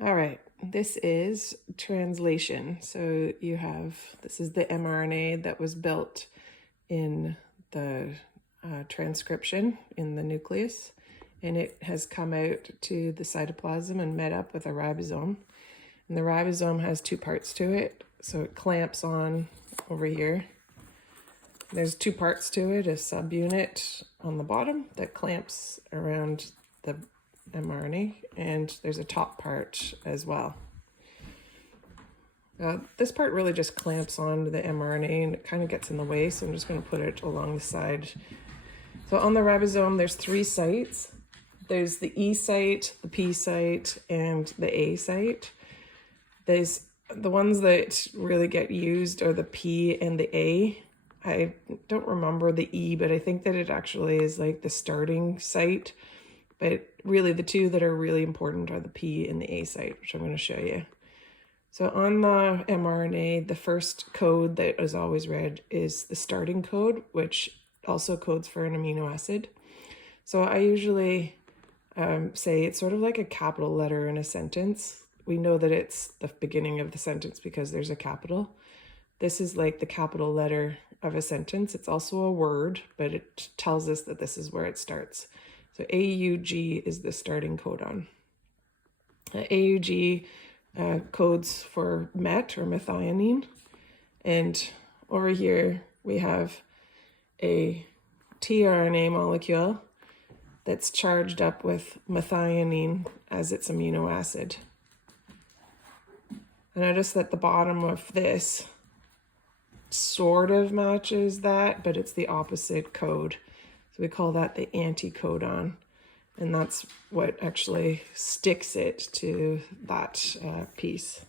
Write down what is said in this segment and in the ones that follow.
All right, this is translation. So you have, this is the mRNA that was built in the transcription in the nucleus, and it has come out to the cytoplasm and met up with a ribosome. And the ribosome has two parts to it, so it clamps on over here. There's two parts to it, a subunit on the bottom that clamps around the mRNA, and there's a top part as well. This part really just clamps onto the mRNA and it kind of gets in the way, so I'm just going to put it along the side. So on the ribosome, there's three sites. There's the E site, the P site, and the A site. There's the ones that really get used are the P and the A. I don't remember the E, but I think that it actually is like the starting site. But really the two that are really important are the P and the A site, which I'm going to show you. So on the mRNA, the first code that is always read is the starting code, which also codes for an amino acid. So I usually say it's sort of like a capital letter in a sentence. We know that it's the beginning of the sentence because there's a capital. This is like the capital letter of a sentence. It's also a word, but it tells us that this is where it starts. So AUG is the starting codon. AUG codes for met or methionine. And over here we have a tRNA molecule that's charged up with methionine as its amino acid. I notice that the bottom of this sort of matches that, but it's the opposite code. So we call that the anticodon, and that's what actually sticks it to that piece.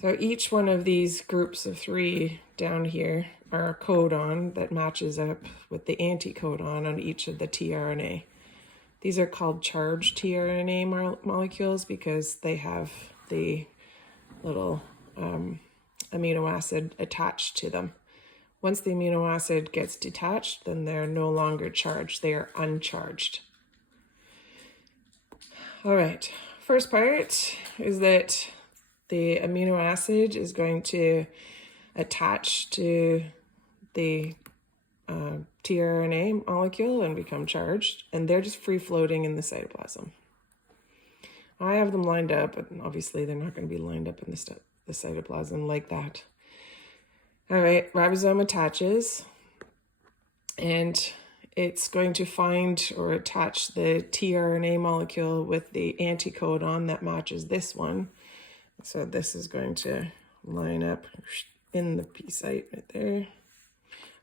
So each one of these groups of three down here are a codon that matches up with the anticodon on each of the tRNA. These are called charged tRNA molecules because they have the little amino acid attached to them. Once the amino acid gets detached, then they're no longer charged, they are uncharged. All right, first part is that the amino acid is going to attach to the tRNA molecule and become charged, and they're just free floating in the cytoplasm. I have them lined up, but obviously they're not going to be lined up in the cytoplasm like that. All right, ribosome attaches, and it's going to find or attach the tRNA molecule with the anticodon that matches this one. So this is going to line up in the P site right there.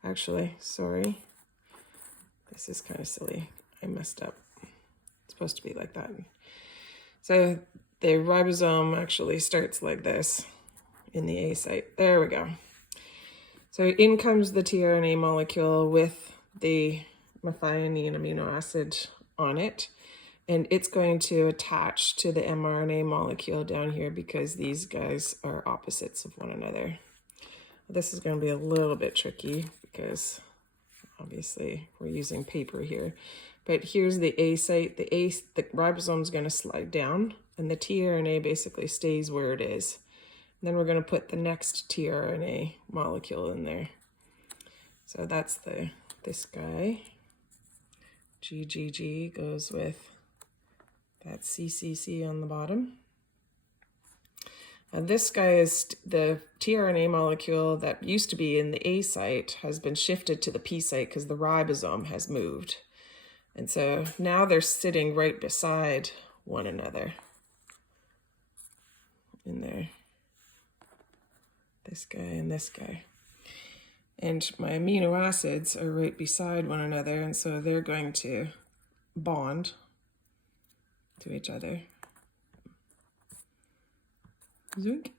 Actually, sorry. This is kind of silly. I messed up. It's supposed to be like that. So the ribosome actually starts like this in the A site. There we go. So in comes the tRNA molecule with the methionine amino acid on it, and it's going to attach to the mRNA molecule down here because these guys are opposites of one another. This is going to be a little bit tricky because obviously we're using paper here, but here's the A site. The ribosome is going to slide down and the tRNA basically stays where it is. And then we're going to put the next tRNA molecule in there. So that's this guy. GGG goes with that CCC on the bottom. This guy is the tRNA molecule that used to be in the A site has been shifted to the P site because the ribosome has moved. And so now they're sitting right beside one another in there. This guy and this guy. And my amino acids are right beside one another, and so they're going to bond to each other. Zoink.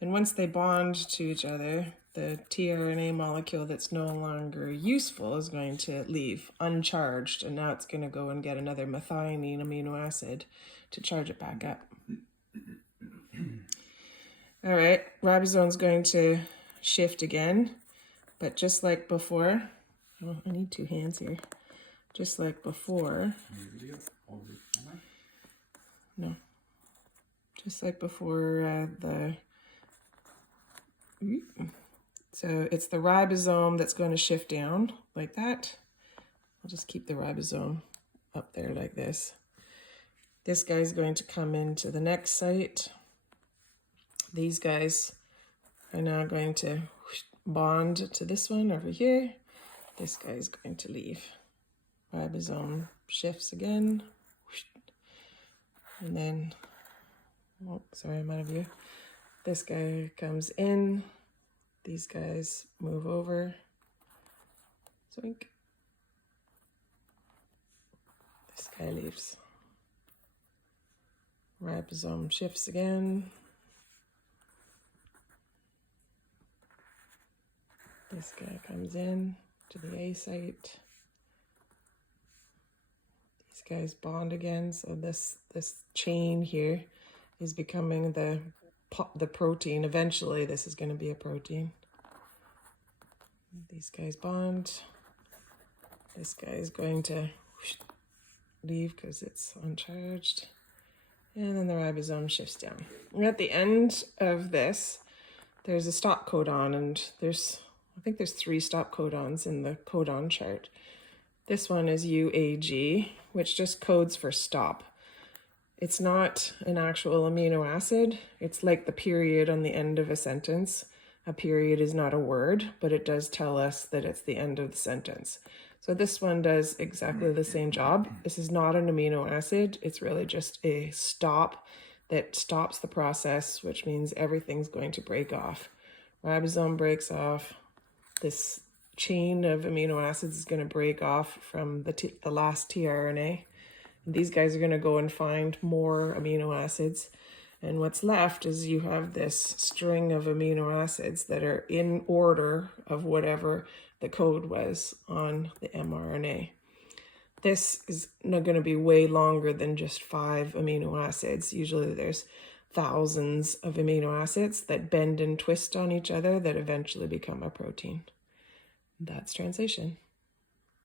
And once they bond to each other, the tRNA molecule that's no longer useful is going to leave uncharged, and now it's going to go and get another methionine amino acid to charge it back up. All right, ribosome's going to shift again, but just like before, oh, I need two hands here. Just like before, no. just like before so it's the ribosome that's going to shift down like that. I'll just keep the ribosome up there like this. This guy's going to come into the next site. These guys are now going to bond to this one over here. This guy's going to leave. Ribosome shifts again. And then, oh, sorry, I'm out of view. This guy comes in. These guys move over. Zoink. This guy leaves. Ribosome shifts again. This guy comes in to the A site. These guys bond again. So this chain here is becoming the protein. Eventually, this is going to be a protein. These guys bond. This guy is going to leave because it's uncharged. And then the ribosome shifts down. And at the end of this, there's a stop codon, and I think there's 3 stop codons in the codon chart. This one is UAG, which just codes for stop. It's not an actual amino acid. It's like the period on the end of a sentence. A period is not a word, but it does tell us that it's the end of the sentence. So this one does exactly the same job. This is not an amino acid. It's really just a stop that stops the process, which means everything's going to break off. Ribosome breaks off. This chain of amino acids is going to break off from the last tRNA. And these guys are going to go and find more amino acids. And what's left is you have this string of amino acids that are in order of whatever the code was on the mRNA. This is not going to be way longer than just 5 amino acids. Usually there's thousands of amino acids that bend and twist on each other that eventually become a protein. That's translation.